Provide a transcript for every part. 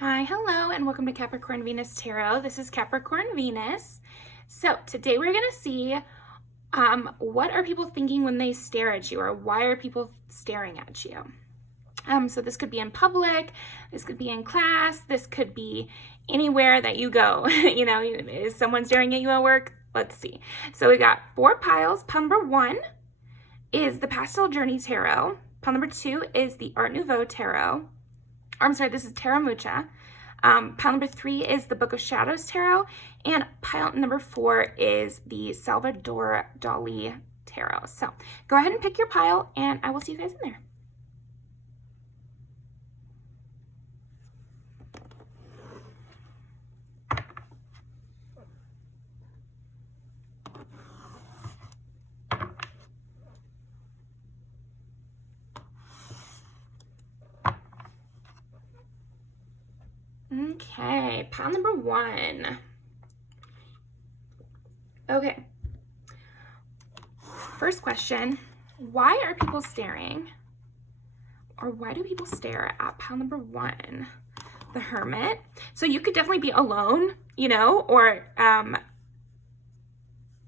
Hi, hello, and welcome to Capricorn Venus Tarot. This is Capricorn Venus. So today we're going to see what are people thinking when they stare at you, or why are people staring at you? So this could be in public, this could be in class, this could be anywhere that you go. Is someone staring at you at work? Let's see. So we got 4 piles. Pile number 1 is the Pastel Journey Tarot. Pile number 2 is the Art Nouveau Tarot. I'm sorry, this is Tarot Mucha. Pile number 3 is the Book of Shadows Tarot, and pile number 4 is the Salvador Dali Tarot. So go ahead and pick your pile, and I will see you guys in there. Okay, pile number 1. Okay. First question, why are people staring? Or why do people stare at pile number 1? The Hermit. So you could definitely be alone, or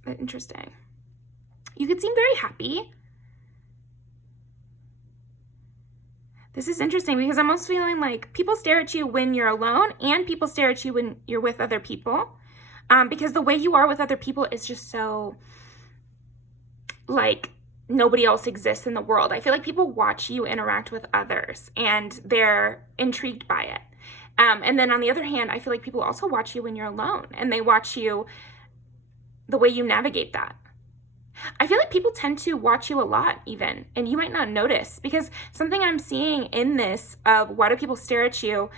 interesting. You could seem very happy. This is interesting because I'm almost feeling like people stare at you when you're alone, and people stare at you when you're with other people. Because the way you are with other people is just so, like, nobody else exists in the world. I feel like people watch you interact with others, and they're intrigued by it. And then on the other hand, I feel like people also watch you when you're alone, and they watch you the way you navigate that. I feel like people tend to watch you a lot even, and you might not notice, because something I'm seeing in this of why do people stare at you,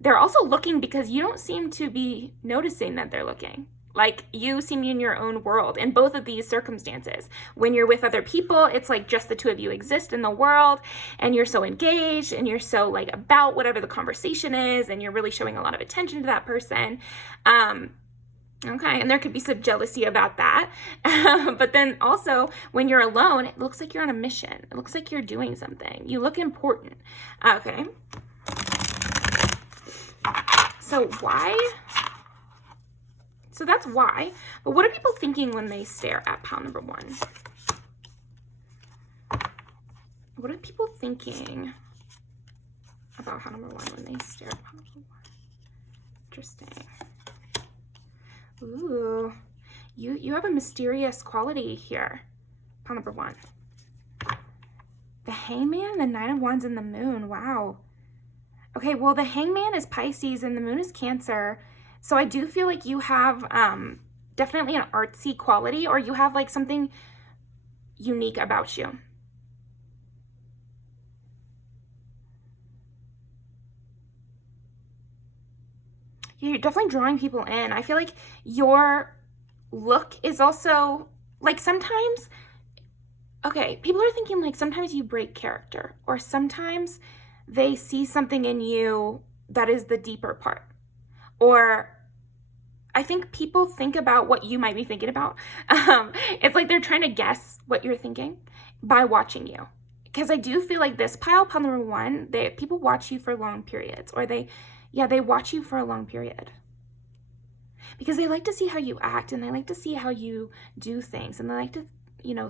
they're also looking because you don't seem to be noticing that they're looking. Like, you seem in your own world in both of these circumstances. When you're with other people, it's like just the two of you exist in the world, and you're so engaged, and you're so like about whatever the conversation is, and you're really showing a lot of attention to that person. Okay, and there could be some jealousy about that. But then also, when you're alone, it looks like you're on a mission. It looks like you're doing something. You look important. Okay. So why? So that's why. But what are people thinking when they stare at pile number 1? What are people thinking about pile number 1 when they stare at pile number 1? Interesting. Ooh, you have a mysterious quality here. Pile number 1. The Hangman, the Nine of Wands, and the Moon. Wow. Okay, well, the Hangman is Pisces and the Moon is Cancer. So I do feel like you have definitely an artsy quality, or you have like something unique about you. You're definitely drawing people in. I feel like your look is also, like, sometimes, okay, people are thinking like sometimes you break character, or sometimes they see something in you that is the deeper part. Or I think people think about what you might be thinking about. It's like they're trying to guess what you're thinking by watching you. Because I do feel like this pile number 1, people watch you for long periods, or they watch you for a long period. Because they like to see how you act, and they like to see how you do things, and they like to,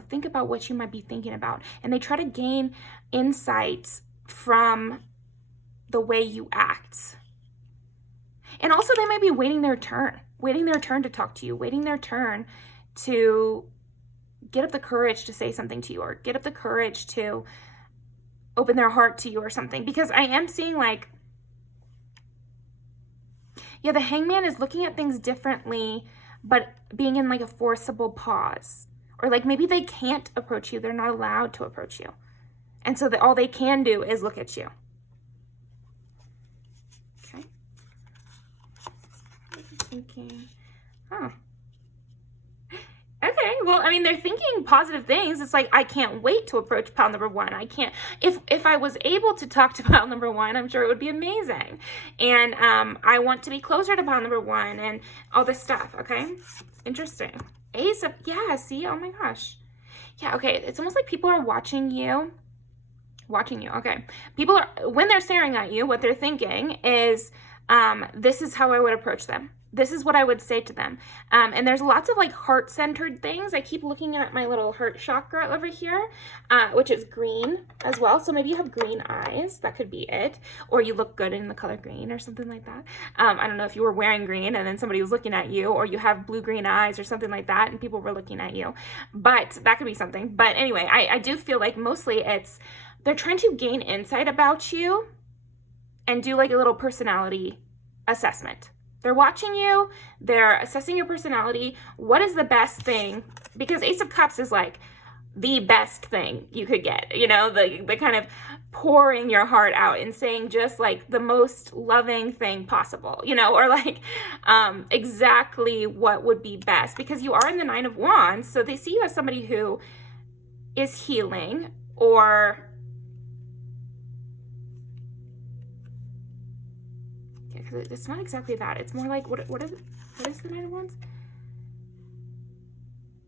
think about what you might be thinking about. And they try to gain insights from the way you act. And also they might be waiting their turn to talk to you, waiting their turn to get up the courage to say something to you, or get up the courage to open their heart to you or something. Because I am seeing like, yeah, the Hangman is looking at things differently, but being in like a forcible pause. Or like maybe they can't approach you. They're not allowed to approach you. And so all they can do is look at you. Okay. Thinking, huh. Okay, well, I mean, they're thinking positive things. It's like, I can't wait to approach pile number 1. I can't, if I was able to talk to pile number 1, I'm sure it would be amazing. And I want to be closer to pile number 1 and all this stuff, okay? Interesting. Ace of, yeah, see, oh my gosh. Yeah, okay, it's almost like people are watching you, okay. People are, when they're staring at you, what they're thinking is, this is how I would approach them. This is what I would say to them. And there's lots of like heart-centered things. I keep looking at my little heart chakra over here, which is green as well. So maybe you have green eyes. That could be it. Or you look good in the color green or something like that. I don't know if you were wearing green and then somebody was looking at you, or you have blue-green eyes or something like that and people were looking at you. But that could be something. But anyway, I do feel like mostly they're trying to gain insight about you and do like a little personality assessment. They're watching you, they're assessing your personality. What is the best thing? Because Ace of Cups is like the best thing you could get, you know, the kind of pouring your heart out and saying just like the most loving thing possible, you know, or like exactly what would be best, because you are in the Nine of Wands. So they see you as somebody who is healing, or because it's not exactly that. It's more like, what is the Nine of Wands?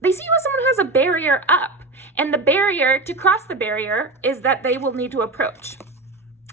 They see you as someone who has a barrier up. And the barrier, to cross the barrier, is that they will need to approach.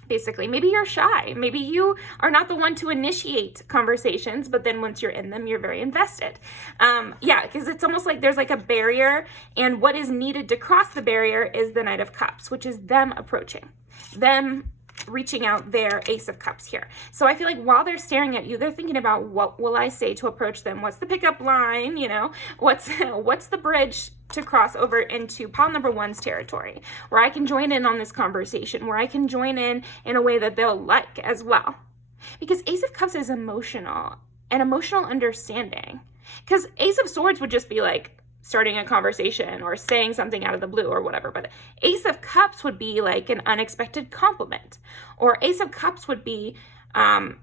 Basically, maybe you're shy. Maybe you are not the one to initiate conversations, but then once you're in them, you're very invested. Yeah, because it's almost like there's like a barrier, and what is needed to cross the barrier is the Knight of Cups, which is them approaching, them reaching out their Ace of Cups here. So I feel like while they're staring at you, they're thinking about, what will I say to approach them? What's the pickup line? You know, what's the bridge to cross over into pile number one's territory, where I can join in on this conversation, where I can join in a way that they'll like as well. Because Ace of Cups is emotional, and emotional understanding. Because Ace of Swords would just be like starting a conversation or saying something out of the blue or whatever. But Ace of Cups would be like an unexpected compliment. Or Ace of Cups would be, oh,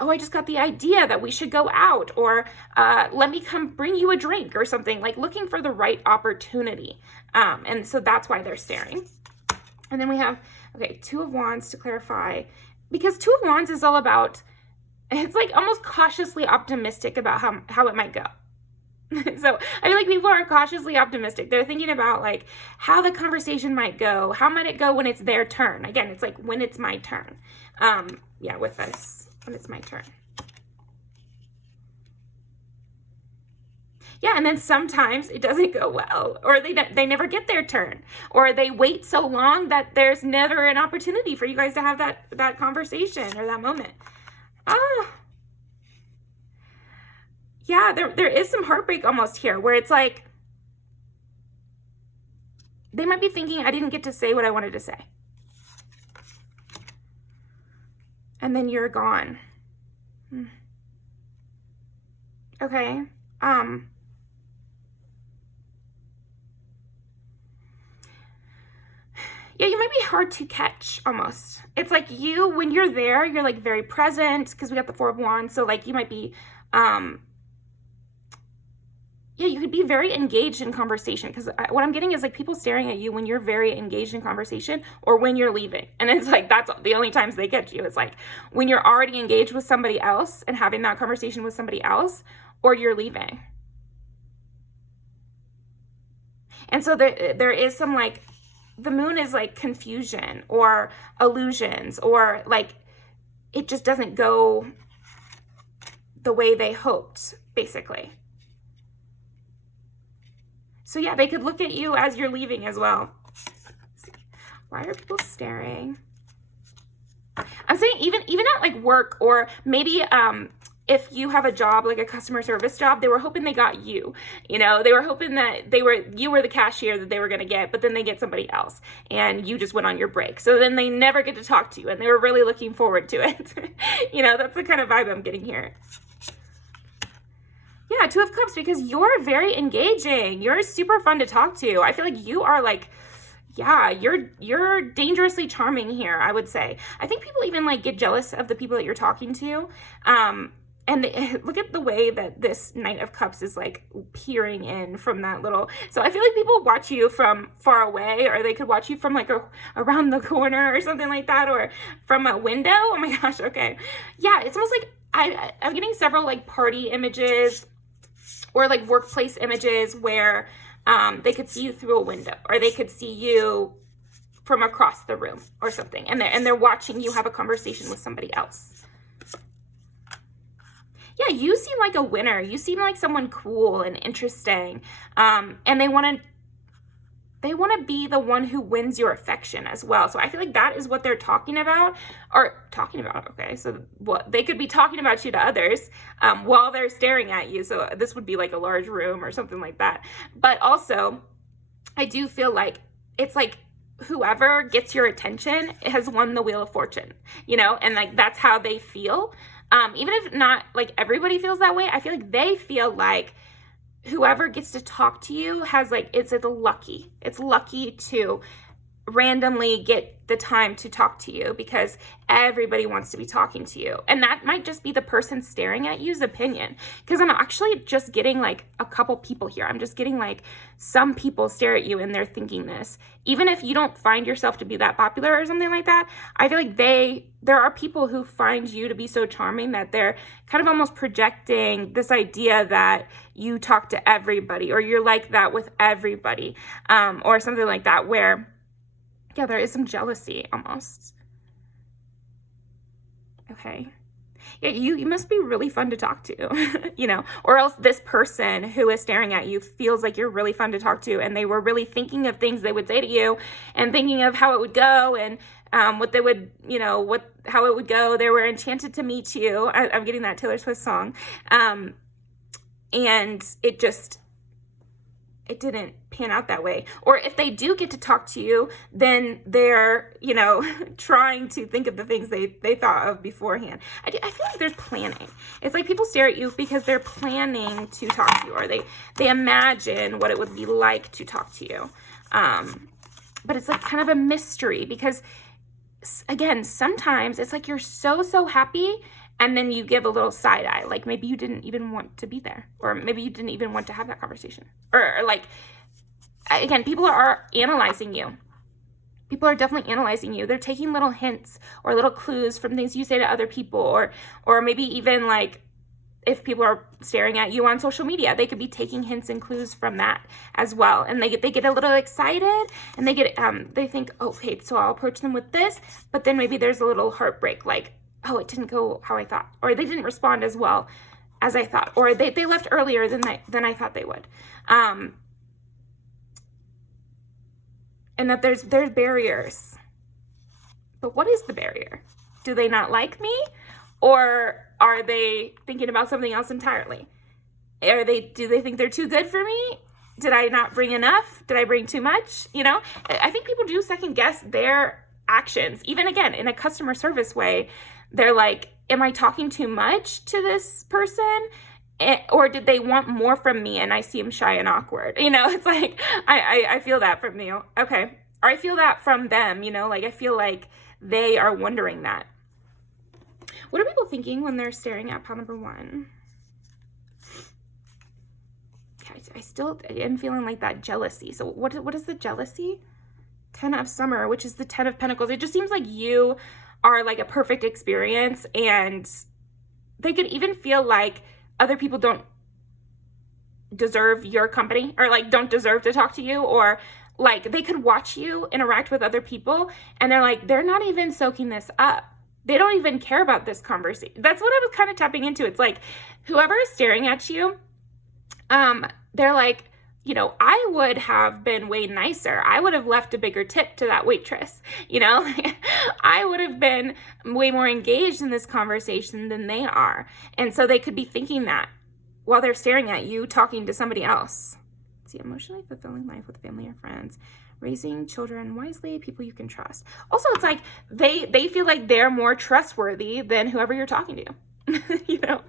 I just got the idea that we should go out, or let me come bring you a drink or something, like looking for the right opportunity. And so that's why they're staring. And then we have, okay, Two of Wands to clarify, because Two of Wands is all about, it's like almost cautiously optimistic about how it might go. So I feel like people are cautiously optimistic. They're thinking about like how the conversation might go. How might it go when it's their turn? Again, it's like when it's my turn. Yeah, with this, when it's my turn. Yeah, and then sometimes it doesn't go well, or they never get their turn, or they wait so long that there's never an opportunity for you guys to have that conversation or that moment. Oh. Yeah, there is some heartbreak almost here, where it's like they might be thinking, I didn't get to say what I wanted to say. And then you're gone. Okay. Yeah, you might be hard to catch almost. It's like when you're there, you're like very present, because we got the Four of Wands. So like you might be, yeah, you could be very engaged in conversation, because what I'm getting is like people staring at you when you're very engaged in conversation, or when you're leaving. And it's like, that's the only times they catch you. It's like when you're already engaged with somebody else and having that conversation with somebody else, or you're leaving. And so there is some like, the moon is like confusion or illusions, or like it just doesn't go the way they hoped, basically. So yeah, they could look at you as you're leaving as well. Let's see. Why are people staring? I'm saying even at like work, or maybe if you have a job, like a customer service job, they were hoping they got you. You know, they were hoping that you were the cashier that they were going to get, but then they get somebody else and you just went on your break. So then they never get to talk to you, and they were really looking forward to it. You know, that's the kind of vibe I'm getting here. Yeah, Two of Cups, because you're very engaging. You're super fun to talk to. I feel like you are like, yeah, you're dangerously charming here, I would say. I think people even like get jealous of the people that you're talking to. And look at the way that this Knight of Cups is like peering in from that little, so I feel like people watch you from far away, or they could watch you from like around the corner or something like that, or from a window. Oh my gosh, okay. Yeah, it's almost like I'm getting several like party images, or like workplace images, where they could see you through a window, or they could see you from across the room or something, and they're watching you have a conversation with somebody else. yeah, you seem like a winner. You seem like someone cool and interesting. And they want to be the one who wins your affection as well. So I feel like that is what they're talking about. Okay, so what they could be talking about you to others while they're staring at you. So this would be like a large room or something like that. But also, I do feel like it's like whoever gets your attention has won the Wheel of Fortune, you know, and like that's how they feel. Even if not like everybody feels that way, I feel like they feel like whoever gets to talk to you has like, it's lucky. It's lucky to randomly get the time to talk to you because everybody wants to be talking to you. And that might just be the person staring at you's opinion. Because I'm actually just getting like a couple people here. I'm just getting like some people stare at you and they're thinking this. Even if you don't find yourself to be that popular or something like that, I feel like there are people who find you to be so charming that they're kind of almost projecting this idea that you talk to everybody or you're like that with everybody, or something like that where, yeah, there is some jealousy almost. Okay. Yeah, you must be really fun to talk to, you know, or else this person who is staring at you feels like you're really fun to talk to and they were really thinking of things they would say to you and thinking of how it would go and what they would, you know, how it would go. They were enchanted to meet you. I'm getting that Taylor Swift song. And it didn't pan out that way. Or if they do get to talk to you, then they're, you know, trying to think of the things they thought of beforehand. I feel like there's planning. It's like people stare at you because they're planning to talk to you, or they imagine what it would be like to talk to you. But it's like kind of a mystery because, again, sometimes it's like you're so happy and then you give a little side eye, like maybe you didn't even want to be there, or maybe you didn't even want to have that conversation. Or like, again, people are analyzing you. People are definitely analyzing you. They're taking little hints or little clues from things you say to other people, or maybe even like if people are staring at you on social media, they could be taking hints and clues from that as well. And they get a little excited and they think, okay, so I'll approach them with this, but then maybe there's a little heartbreak, like, oh, it didn't go how I thought, or they didn't respond as well as I thought, or they left earlier than I thought they would. And that there's barriers. But what is the barrier? Do they not like me? Or are they thinking about something else entirely? Do they think they're too good for me? Did I not bring enough? Did I bring too much? You know, I think people do second guess their actions. Even again, in a customer service way, they're like, am I talking too much to this person? Or did they want more from me and I seem shy and awkward? You know, it's like, I feel that from you. Okay. Or I feel that from them, you know, like I feel like they are wondering that. What are people thinking when they're staring at pile number 1? Okay, I still am feeling like that jealousy. So what is the jealousy? 10 of Summer, which is the 10 of Pentacles. It just seems like you are like a perfect experience, and they could even feel like other people don't deserve your company, or like don't deserve to talk to you, or like they could watch you interact with other people and they're like, they're not even soaking this up. They don't even care about this conversation. That's what I was kind of tapping into. It's like whoever is staring at you, they're like, you know, I would have been way nicer. I would have left a bigger tip to that waitress. You know, I would have been way more engaged in this conversation than they are. And so they could be thinking that while they're staring at you, talking to somebody else. Let's see, emotionally fulfilling life with family or friends, raising children wisely, people you can trust. Also, it's like they feel like they're more trustworthy than whoever you're talking to. You know?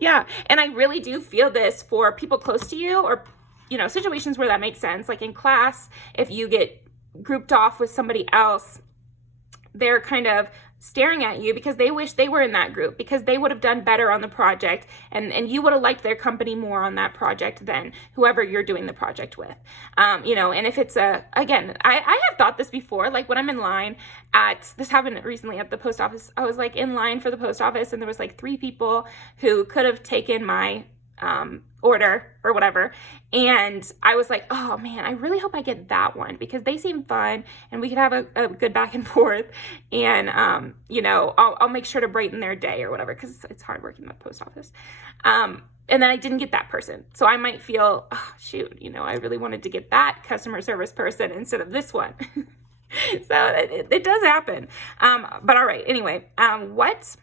Yeah. And I really do feel this for people close to you, or you know, situations where that makes sense. Like in class, if you get grouped off with somebody else, they're kind of staring at you because they wish they were in that group, because they would have done better on the project, and you would have liked their company more on that project than whoever you're doing the project with. You know, and if it's again, I have thought this before, like when I'm in line this happened recently at the post office. I was like in line for the post office and there was like 3 people who could have taken my order or whatever. And I was like, oh man, I really hope I get that one because they seem fun and we could have a good back and forth. And, you know, I'll make sure to brighten their day or whatever, because it's hard working at the post office. And then I didn't get that person. So I might feel, oh, shoot, you know, I really wanted to get that customer service person instead of this one. So it does happen. But all right, anyway, what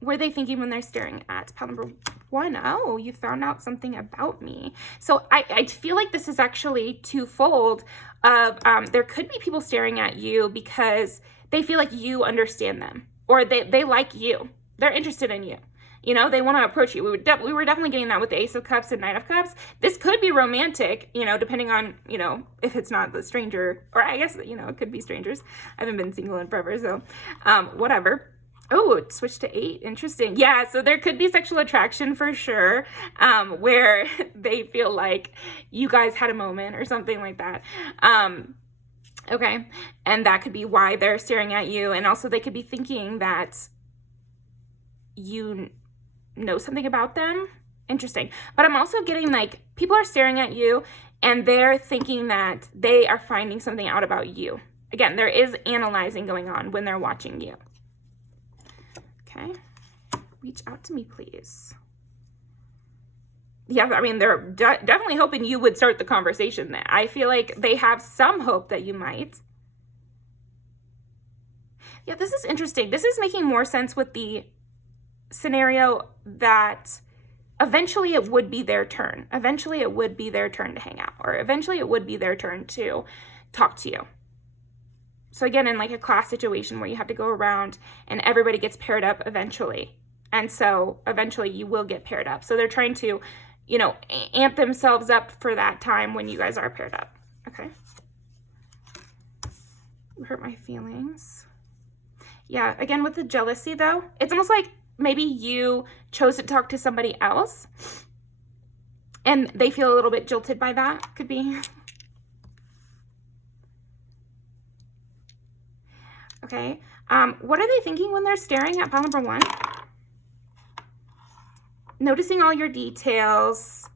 were they thinking when they're staring at pile number 1? Oh, you found out something about me. So I feel like this is actually twofold of, there could be people staring at you because they feel like you understand them, or they like you. They're interested in you. You know, they want to approach you. We were definitely getting that with the Ace of Cups and Knight of Cups. This could be romantic, you know, depending on, you know, if it's not the stranger, or I guess, you know, it could be strangers. I haven't been single in forever, so whatever. Oh, it switched to 8. Interesting. Yeah, so there could be sexual attraction for sure, where they feel like you guys had a moment or something like that. Okay, and that could be why they're staring at you. And also they could be thinking that you know something about them. Interesting. But I'm also getting like people are staring at you and they're thinking that they are finding something out about you. Again, there is analyzing going on when they're watching you. Okay. Reach out to me, please. Yeah, I mean, they're definitely hoping you would start the conversation there. I feel like they have some hope that you might. Yeah, this is interesting. This is making more sense with the scenario that eventually it would be their turn. Eventually it would be their turn to hang out, or eventually it would be their turn to talk to you. So again, in like a class situation where you have to go around and everybody gets paired up eventually. And so eventually you will get paired up. So they're trying to, you know, amp themselves up for that time when you guys are paired up. Okay. Hurt my feelings. Yeah, again, with the jealousy though, it's almost like maybe you chose to talk to somebody else and they feel a little bit jilted by that. Could be. Okay. What are they thinking when they're staring at pile number 1? Noticing all your details.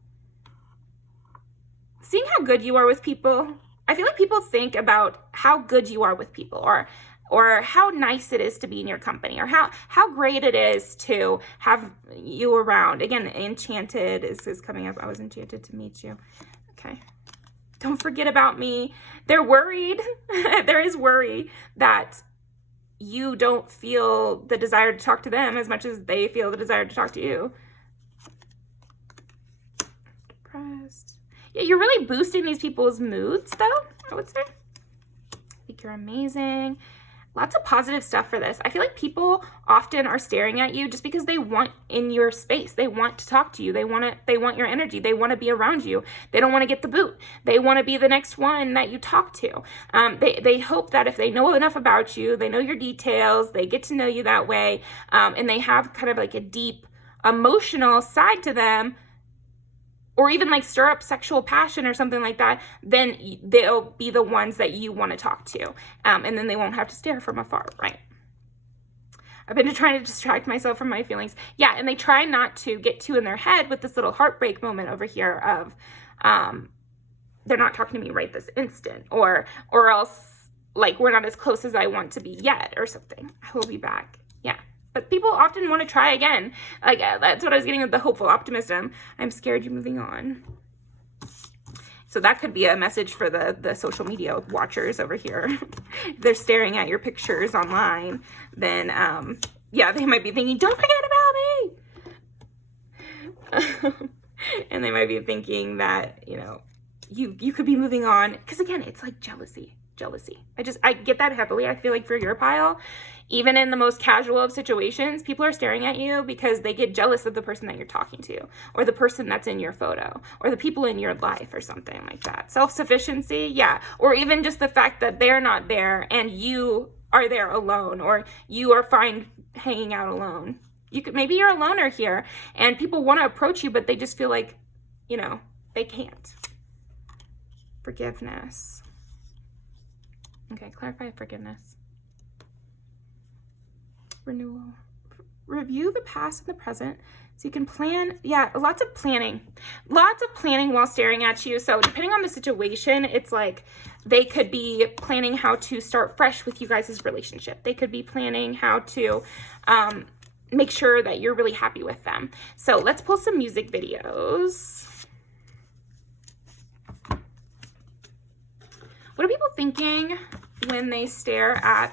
Seeing how good you are with people. I feel like people think about how good you are with people, or how nice it is to be in your company, or how great it is to have you around. Again, enchanted is coming up. I was enchanted to meet you. Okay. Don't forget about me. They're worried. There is worry that you don't feel the desire to talk to them as much as they feel the desire to talk to you. Depressed. Yeah, you're really boosting these people's moods, though, I would say. I think you're amazing. Lots of positive stuff for this. I feel like people often are staring at you just because they want in your space. They want to talk to you. They want your energy. They want to be around you. They don't want to get the boot. They want to be the next one that you talk to. They hope that if they know enough about you, they know your details, they get to know you that way, and they have kind of like a deep emotional side to them, or even like stir up sexual passion or something like that, then they'll be the ones that you want to talk to. And then they won't have to stare from afar, right? I've been trying to distract myself from my feelings. Yeah, and they try not to get too in their head with this little heartbreak moment over here of, they're not talking to me right this instant, or else like we're not as close as I want to be yet or something. I will be back. Yeah. But people often want to try again. Like, that's what I was getting with the hopeful optimism. I'm scared you're moving on. So that could be a message for the social media watchers over here. If they're staring at your pictures online, then, yeah, they might be thinking, don't forget about me. And they might be thinking that, you know, you could be moving on. Because, again, it's like jealousy. I get that heavily. I feel like for your pile, even in the most casual of situations, people are staring at you because they get jealous of the person that you're talking to, or the person that's in your photo, or the people in your life, or something like that. Self-sufficiency, yeah. Or even just the fact that they're not there and you are there alone, or you are fine hanging out alone. Maybe you're a loner here and people want to approach you, but they just feel like, you know, they can't. Forgiveness. Okay, clarify forgiveness. Renewal. review the past and the present so you can plan. Yeah, lots of planning while staring at you. So depending on the situation, it's like they could be planning how to start fresh with you guys' relationship. They could be planning how to make sure that you're really happy with them. So let's pull some music videos. What are people thinking when they stare at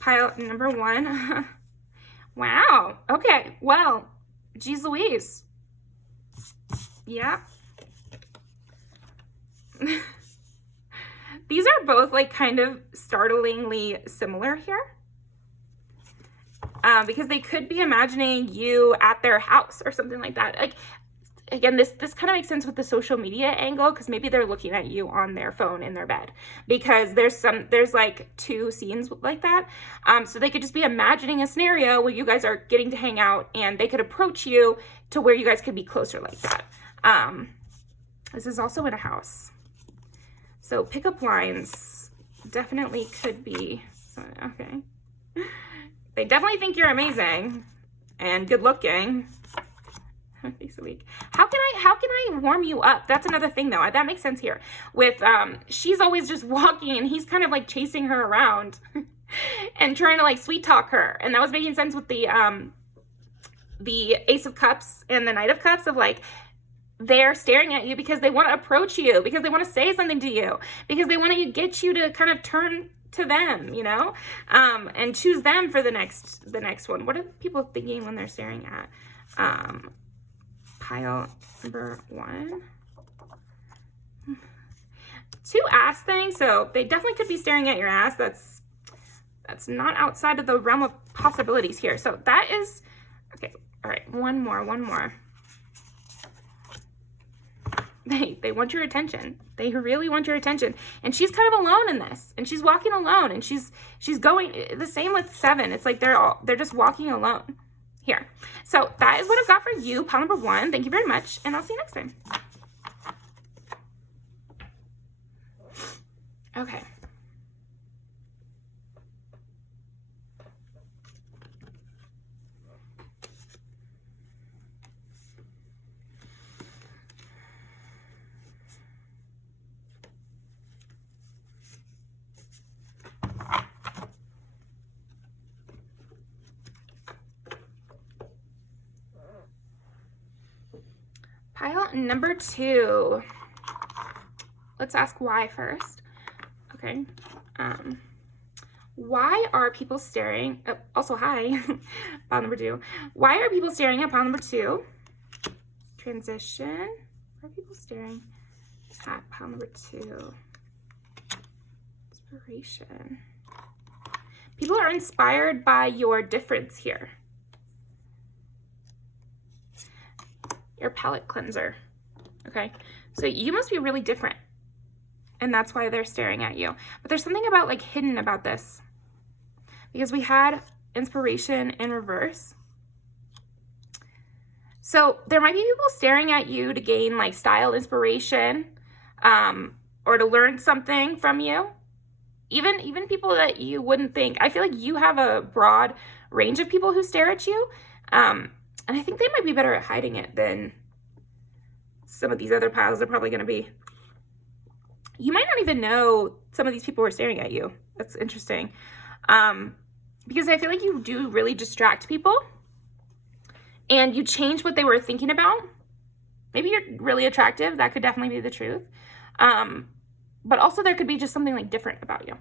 pile number 1? Wow. Okay. Well, geez Louise. Yeah. These are both like kind of startlingly similar here. Because they could be imagining you at their house or something like that. Like, again, this kind of makes sense with the social media angle, because maybe they're looking at you on their phone in their bed, because there's like 2 scenes like that. So they could just be imagining a scenario where you guys are getting to hang out and they could approach you to where you guys could be closer like that. This is also in a house. So pickup lines definitely could be, okay. They definitely think you're amazing and good looking. Twice a week. How can I warm you up? That's another thing though. That makes sense here. With she's always just walking and he's kind of like chasing her around and trying to like sweet talk her. And that was making sense with the Ace of Cups and the Knight of Cups, of like they're staring at you because they want to approach you, because they want to say something to you, because they want to get you to kind of turn to them, you know, and choose them for the next one. What are people thinking when they're staring at pile number 1? 2 ass things, so they definitely could be staring at your ass. That's not outside of the realm of possibilities here. So that is okay. All right, one more. They want your attention. They really want your attention. And she's kind of alone in this. And she's walking alone. And she's going the same with 7. It's like they're just walking alone here. So that is what I've got for you, pile number 1. Thank you very much. And I'll see you next time. Okay. Pile number 2. Let's ask why first. Okay. Why are people staring? Also, hi. Pile number 2. Why are people staring at pile number 2? Transition. Why are people staring at pile number 2? Inspiration. People are inspired by your difference here. Your palette cleanser. Okay, so you must be really different, and that's why they're staring at you. But there's something about like hidden about this, because we had inspiration in reverse. So there might be people staring at you to gain like style inspiration, or to learn something from you. Even people that you wouldn't think. I feel like you have a broad range of people who stare at you. And I think they might be better at hiding it than some of these other piles are probably going to be. You might not even know some of these people are staring at you. That's interesting. Because I feel like you do really distract people. And you change what they were thinking about. Maybe you're really attractive. That could definitely be the truth. But also there could be just something like different about you.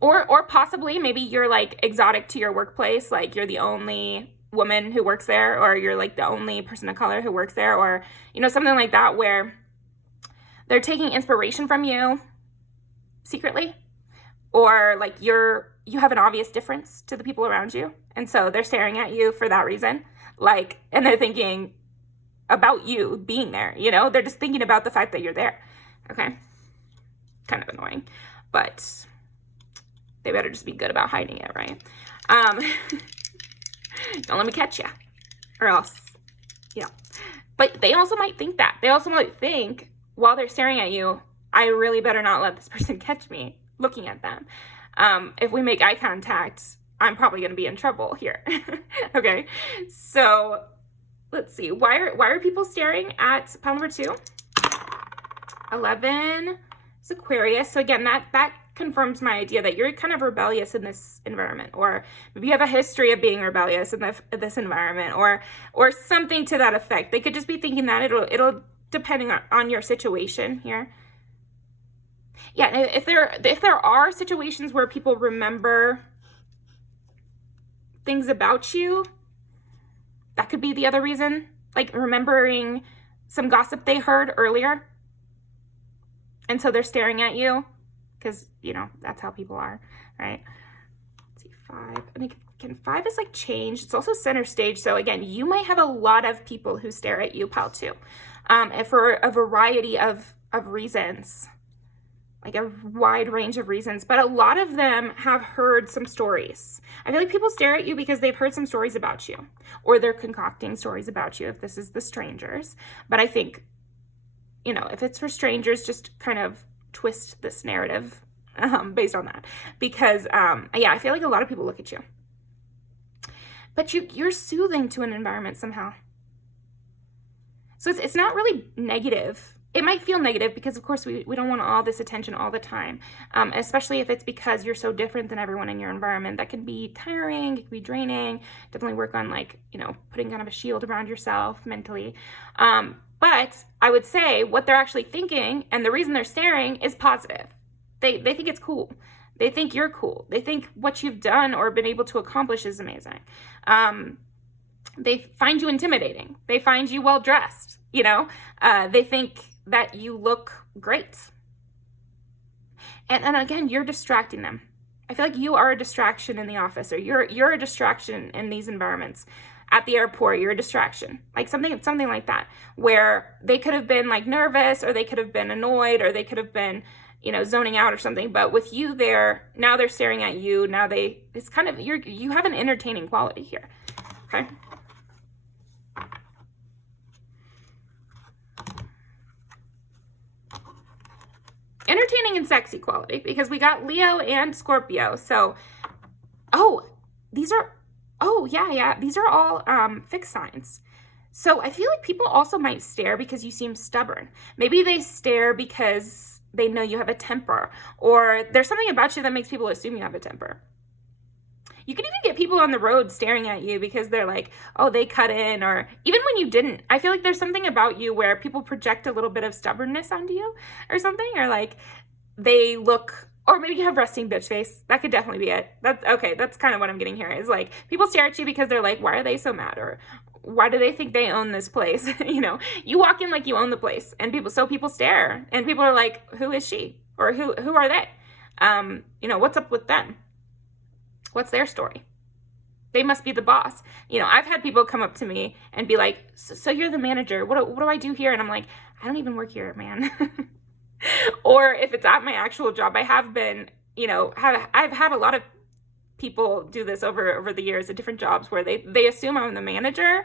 Or possibly maybe you're like exotic to your workplace. Like you're the only woman who works there, or you're like the only person of color who works there, or you know, something like that, where they're taking inspiration from you secretly, or like you have an obvious difference to the people around you, and so they're staring at you for that reason, like, and they're thinking about you being there, you know, they're just thinking about the fact that you're there. Okay, kind of annoying, but they better just be good about hiding it, right? Don't let me catch you, or else, yeah. But they also might think that. They also might think, while they're staring at you, I really better not let this person catch me looking at them. If we make eye contact, I'm probably going to be in trouble here. Okay, so let's see. Why are people staring at pile number 2? 11 is Aquarius. So again, that confirms my idea that you're kind of rebellious in this environment, or maybe you have a history of being rebellious in this environment, or something to that effect. They could just be thinking that it'll depending on your situation here. Yeah, if there are situations where people remember things about you, that could be the other reason, like remembering some gossip they heard earlier. And so they're staring at you because, you know, that's how people are, right? Let's see, 5. I mean, 5 is like change. It's also center stage. So again, you might have a lot of people who stare at you, pile 2, and for a variety of reasons, like a wide range of reasons, but a lot of them have heard some stories. I feel like people stare at you because they've heard some stories about you, or they're concocting stories about you if this is the strangers. But I think, you know, if it's for strangers, just kind of twist this narrative based on that. Because, yeah, I feel like a lot of people look at you. But you're soothing to an environment somehow. So it's not really negative. It might feel negative because, of course, we don't want all this attention all the time, especially if it's because you're so different than everyone in your environment. That can be tiring. It can be draining. Definitely work on, like, you know, putting kind of a shield around yourself mentally. But I would say what they're actually thinking and the reason they're staring is positive. They think it's cool. They think you're cool. They think what you've done or been able to accomplish is amazing. They find you intimidating. They find you well-dressed, you know. They think that you look great. And again, you're distracting them. I feel like you are a distraction in the office, or you're a distraction in these environments. At the airport, you're a distraction, like something like that, where they could have been like nervous, or they could have been annoyed, or they could have been, you know, zoning out or something. But with you there, now they're staring at you. Now it's kind of, you have an entertaining quality here. Okay. Entertaining and sexy quality, because we got Leo and Scorpio. So, these are all fixed signs. So I feel like people also might stare because you seem stubborn. Maybe they stare because they know you have a temper, or there's something about you that makes people assume you have a temper. You can even get people on the road staring at you because they're like, oh, they cut in, or even when you didn't. I feel like there's something about you where people project a little bit of stubbornness onto you or something, or like they look, or maybe you have resting bitch face. That could definitely be it. That's okay. That's kind of what I'm getting here, is like people stare at you because they're like, why are they so mad? Or why do they think they own this place? You know, you walk in like you own the place, and people stare, and people are like, who is she? Or who are they? You know, what's up with them? What's their story? They must be the boss. You know, I've had people come up to me and be like, so you're the manager. What do I do here? And I'm like, I don't even work here, man. Or if it's at my actual job, I have been, you know, I've had a lot of people do this over the years at different jobs where they assume I'm the manager.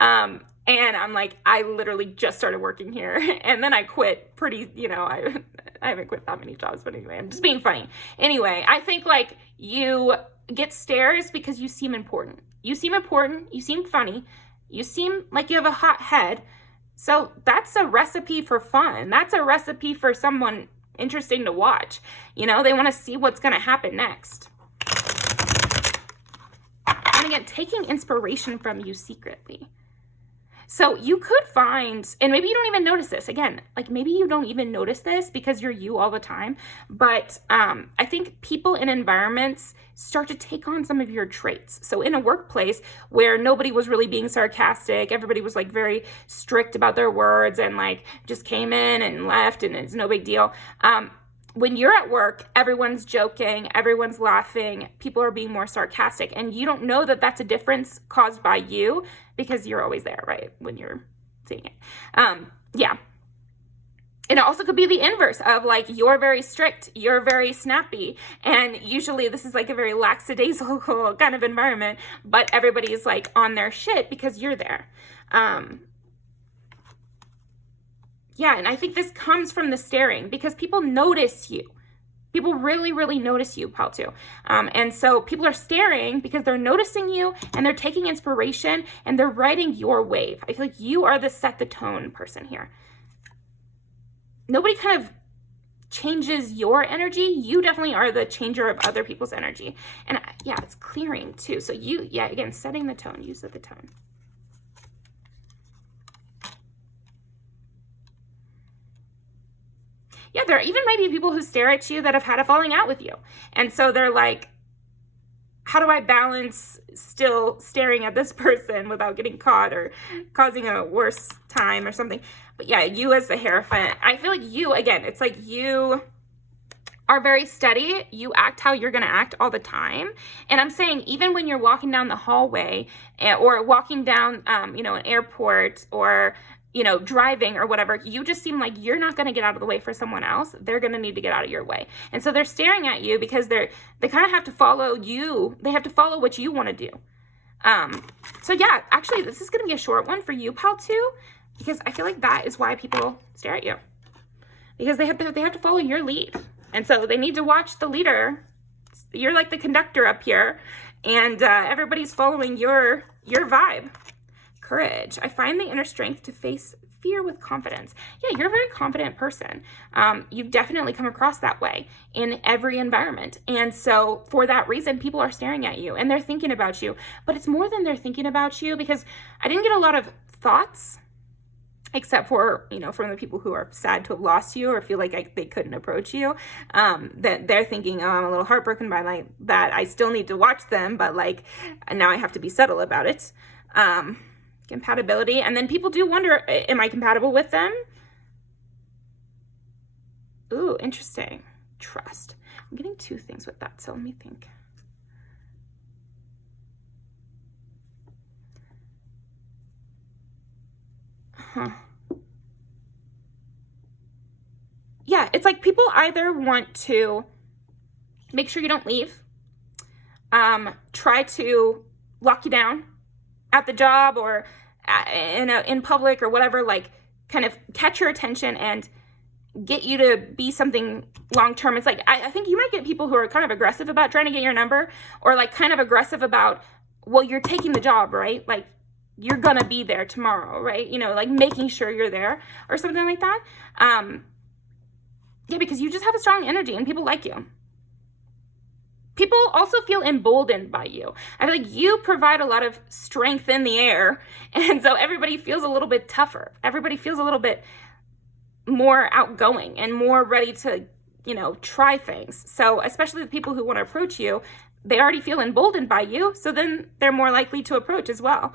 And I'm like, I literally just started working here. And then I quit pretty, you know, I haven't quit that many jobs, but anyway, I'm just being funny. Anyway, I think like you get stares because you seem important. You seem important. You seem funny. You seem like you have a hot head. So that's a recipe for fun. That's a recipe for someone interesting to watch. You know, they want to see what's going to happen next. And again, taking inspiration from you secretly. So you could find, and maybe you don't even notice this, again, like maybe you don't even notice this because you're you all the time, but I think people in environments start to take on some of your traits. So in a workplace where nobody was really being sarcastic, everybody was like very strict about their words and like just came in and left and it's no big deal. When you're at work, everyone's joking, everyone's laughing, people are being more sarcastic, and you don't know that that's a difference caused by you because you're always there, right, when you're seeing it. Yeah. And it also could be the inverse of like, you're very strict, you're very snappy, and usually this is like a very lackadaisical kind of environment, but everybody's like on their shit because you're there. Yeah, and I think this comes from the staring because people notice you. People really, really notice you, pile 2. And so people are staring because they're noticing you and they're taking inspiration and they're riding your wave. I feel like you are the set the tone person here. Nobody kind of changes your energy. You definitely are the changer of other people's energy. And yeah, it's clearing too. So you, yeah, again, setting the tone. You set the tone. Yeah, there even might be people who stare at you that have had a falling out with you. And so they're like, how do I balance still staring at this person without getting caught or causing a worse time or something? But yeah, you as the Hierophant, I feel like you, again, it's like you are very steady. You act how you're going to act all the time. And I'm saying even when you're walking down the hallway or walking down, you know, an airport or, you know, driving or whatever, you just seem like you're not going to get out of the way for someone else. They're going to need to get out of your way. And so they're staring at you because they kind of have to follow you. They have to follow what you want to do. So yeah, actually this is going to be a short one for you, pal 2, because I feel like that is why people stare at you, because they have to follow your lead. And so they need to watch the leader. You're like the conductor up here, and everybody's following your vibe. Courage. I find the inner strength to face fear with confidence. Yeah, you're a very confident person. You definitely come across that way in every environment. And so for that reason, people are staring at you and they're thinking about you. But it's more than they're thinking about you, because I didn't get a lot of thoughts, except for, you know, from the people who are sad to have lost you or feel like they couldn't approach you, that they're thinking, oh, I'm a little heartbroken by like that. I still need to watch them, but like now I have to be subtle about it. Compatibility. And then people do wonder, am I compatible with them? Ooh, interesting. Trust. I'm getting 2 things with that, so let me think. Yeah, it's like people either want to make sure you don't leave, try to lock you down at the job or in public or whatever, like kind of catch your attention and get you to be something long-term. It's like, I think you might get people who are kind of aggressive about trying to get your number, or like kind of aggressive about, well, you're taking the job, right? Like you're gonna be there tomorrow, right? You know, like making sure you're there or something like that. Yeah, because you just have a strong energy and people like you. People also feel emboldened by you. I feel like you provide a lot of strength in the air, and so everybody feels a little bit tougher. Everybody feels a little bit more outgoing and more ready to, you know, try things. So especially the people who want to approach you, they already feel emboldened by you, so then they're more likely to approach as well.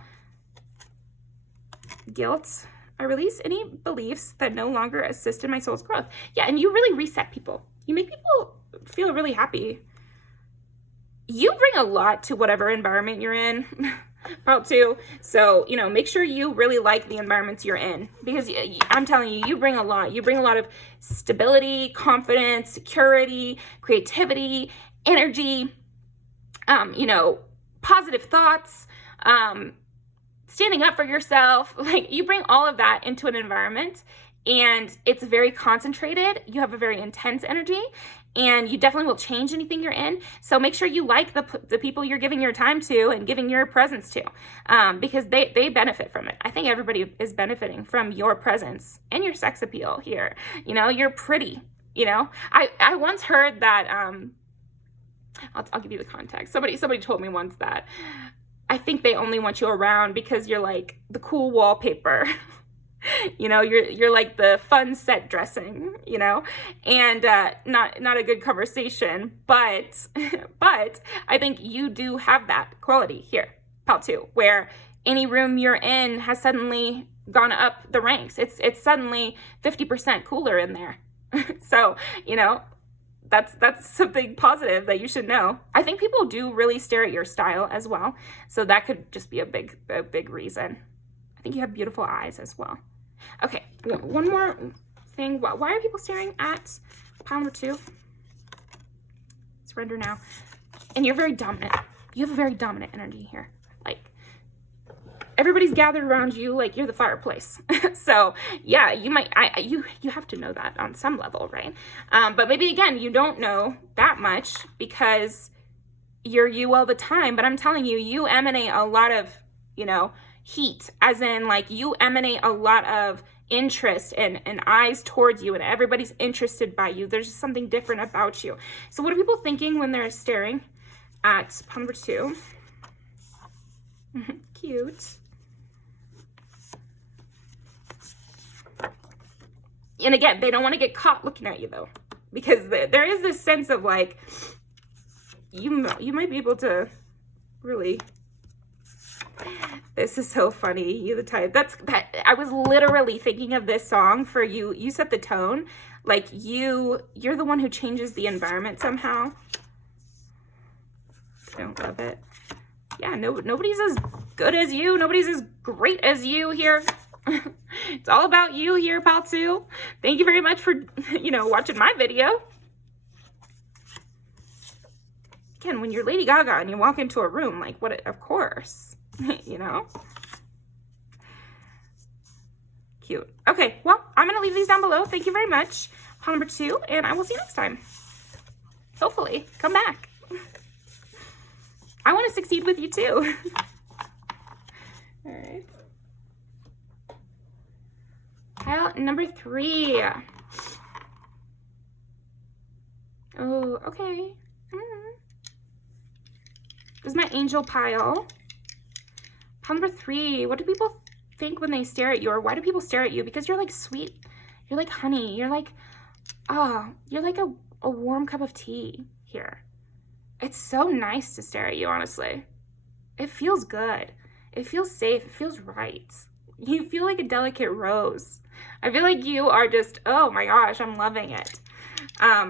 Guilt. I release any beliefs that no longer assist in my soul's growth. Yeah, and you really reset people. You make people feel really happy. You bring a lot to whatever environment you're in, part 2. So, you know, make sure you really like the environments you're in, because I'm telling you, you bring a lot. You bring a lot of stability, confidence, security, creativity, energy, you know, positive thoughts, standing up for yourself. Like you bring all of that into an environment, and it's very concentrated. You have a very intense energy, and you definitely will change anything you're in. So make sure you like the people you're giving your time to and giving your presence to, because they benefit from it. I think everybody is benefiting from your presence and your sex appeal here. You know, you're pretty, you know. I once heard that, I'll give you the context. Somebody told me once that I think they only want you around because you're like the cool wallpaper. You know, you're like the fun set dressing, you know, and not a good conversation, but I think you do have that quality here, pal 2, where any room you're in has suddenly gone up the ranks. It's suddenly 50% cooler in there. So, you know, that's something positive that you should know. I think people do really stare at your style as well, so that could just be a big reason. I think you have beautiful eyes as well. Okay, one more thing. Why are people staring at pile number 2? Surrender now. And you're very dominant. You have a very dominant energy here. Like, everybody's gathered around you like you're the fireplace. So yeah, you might, you have to know that on some level, right? But maybe again, you don't know that much because you're you all the time. But I'm telling you, you emanate a lot of, you know, heat, as in like you emanate a lot of interest and eyes towards you, and everybody's interested by you. There's just something different about you. So what are people thinking when they're staring at pile number 2? Cute. And again, they don't want to get caught looking at you though, because there is this sense of like, you might be able to really, this is so funny. You the type. I was literally thinking of this song for you. You set the tone. Like you're the one who changes the environment somehow. I don't love it. Yeah, nobody's as good as you. Nobody's as great as you here. It's all about you here, pal 2. Thank you very much for, you know, watching my video. Again, when you're Lady Gaga and you walk into a room, like what, of course, you know? Cute. Okay, well, I'm going to leave these down below. Thank you very much. Pile number 2, and I will see you next time. Hopefully, come back. I want to succeed with you too. All right. Pile number 3. Oh, okay. This is my angel pile. Pile number 3. What do people think when they stare at you, or why do people stare at you? Because you're like sweet. You're like honey. You're like, you're like a warm cup of tea here. It's so nice to stare at you, honestly. It feels good. It feels safe. It feels right. You feel like a delicate rose. I feel like you are just, oh my gosh, I'm loving it. I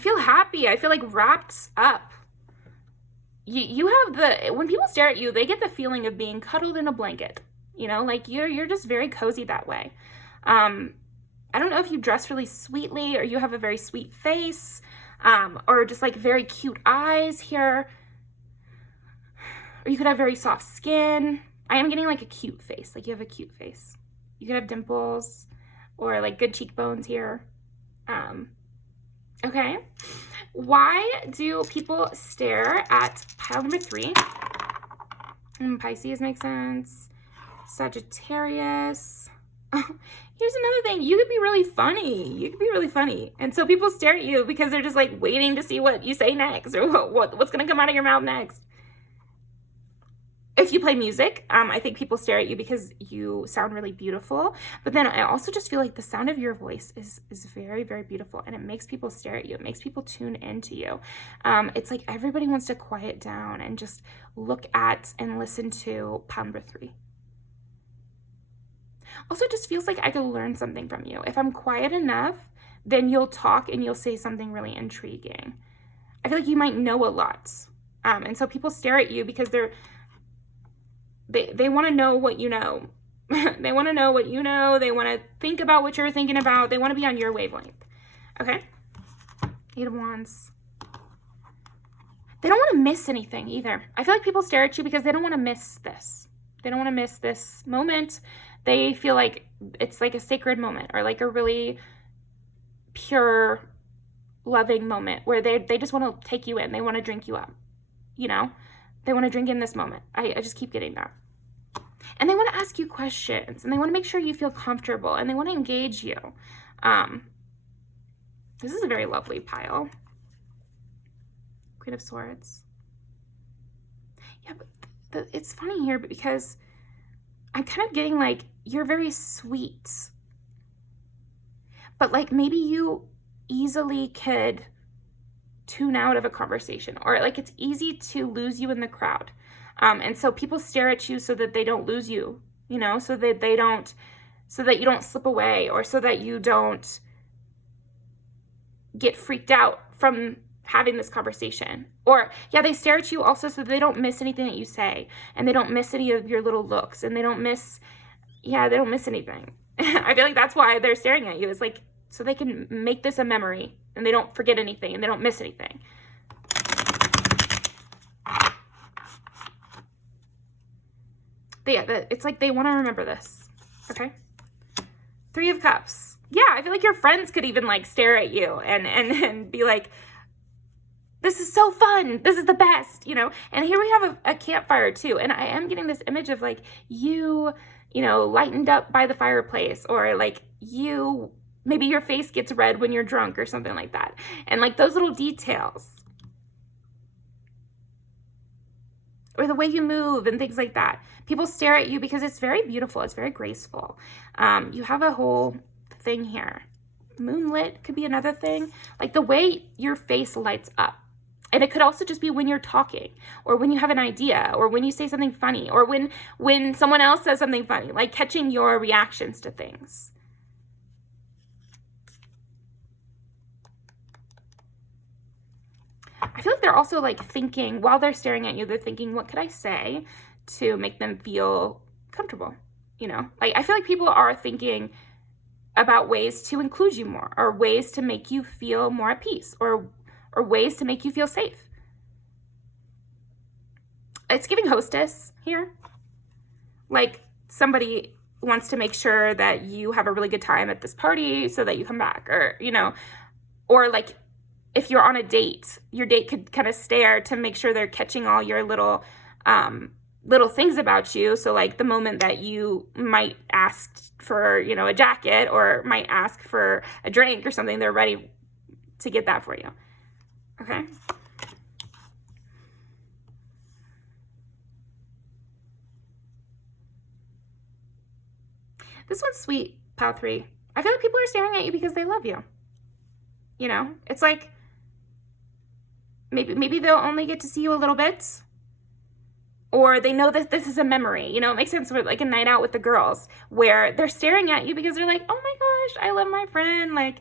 feel happy. I feel like wrapped up. You have when people stare at you, they get the feeling of being cuddled in a blanket. You know, like you're just very cozy that way. I don't know if you dress really sweetly, or you have a very sweet face, or just like very cute eyes here. Or you could have very soft skin. I am getting like a cute face. Like you have a cute face. You could have dimples or like good cheekbones here. Okay. Why do people stare at pile number 3? Pisces makes sense. Sagittarius. Here's another thing. You could be really funny. You could be really funny. And so people stare at you because they're just like waiting to see what you say next, or what's going to come out of your mouth next. If you play music, I think people stare at you because you sound really beautiful. But then I also just feel like the sound of your voice is very, very beautiful. And it makes people stare at you. It makes people tune into you. It's like everybody wants to quiet down and just look at and listen to pile number 3. Also, it just feels like I could learn something from you. If I'm quiet enough, then you'll talk and you'll say something really intriguing. I feel like you might know a lot. And so people stare at you because they want to know what you know. They want to know what you know. They want to think about what you're thinking about. They want to be on your wavelength. Okay? 8 of Wands. They don't want to miss anything either. I feel like people stare at you because they don't want to miss this. They don't want to miss this moment. They feel like it's like a sacred moment, or like a really pure, loving moment where they just want to take you in. They want to drink you up. You know? They want to drink in this moment. I just keep getting that. And they want to ask you questions, and they want to make sure you feel comfortable, and they want to engage you. This is a very lovely pile. Queen of Swords. Yeah, but it's funny here because I'm kind of getting like, you're very sweet. But like maybe you easily could tune out of a conversation, or like it's easy to lose you in the crowd. And so people stare at you so that they don't lose you, you know, so that you don't slip away, or so that you don't get freaked out from having this conversation. Or yeah, they stare at you also so they don't miss anything that you say, and they don't miss any of your little looks, and they don't miss anything. I feel like that's why they're staring at you. It's like, so they can make this a memory, and they don't forget anything, and they don't miss anything. It's like they want to remember this. Okay. 3 of Cups. Yeah, I feel like your friends could even like stare at you and be like, this is so fun. This is the best, you know? And here we have a campfire too. And I am getting this image of like you know, lightened up by the fireplace, or like maybe your face gets red when you're drunk or something like that. And like those little details. Or the way you move and things like that. People stare at you because it's very beautiful. It's very graceful. You have a whole thing here. Moonlit could be another thing. Like the way your face lights up. And it could also just be when you're talking, or when you have an idea, or when you say something funny, or when someone else says something funny, like catching your reactions to things. I feel like they're also like thinking, while they're staring at you, they're thinking, what could I say to make them feel comfortable? You know, like I feel like people are thinking about ways to include you more, or ways to make you feel more at peace, or ways to make you feel safe. It's giving hostess here. Like somebody wants to make sure that you have a really good time at this party so that you come back, or, you know, or like if you're on a date, your date could kind of stare to make sure they're catching all your little things about you. So like the moment that you might ask for, you know, a jacket, or might ask for a drink or something, they're ready to get that for you. Okay. This one's sweet, pile 3. I feel like people are staring at you because they love you. You know, it's like maybe they'll only get to see you a little bit, or they know that this is a memory. You know, it makes sense for like a night out with the girls where they're staring at you because they're like, oh my gosh, I love my friend. Like,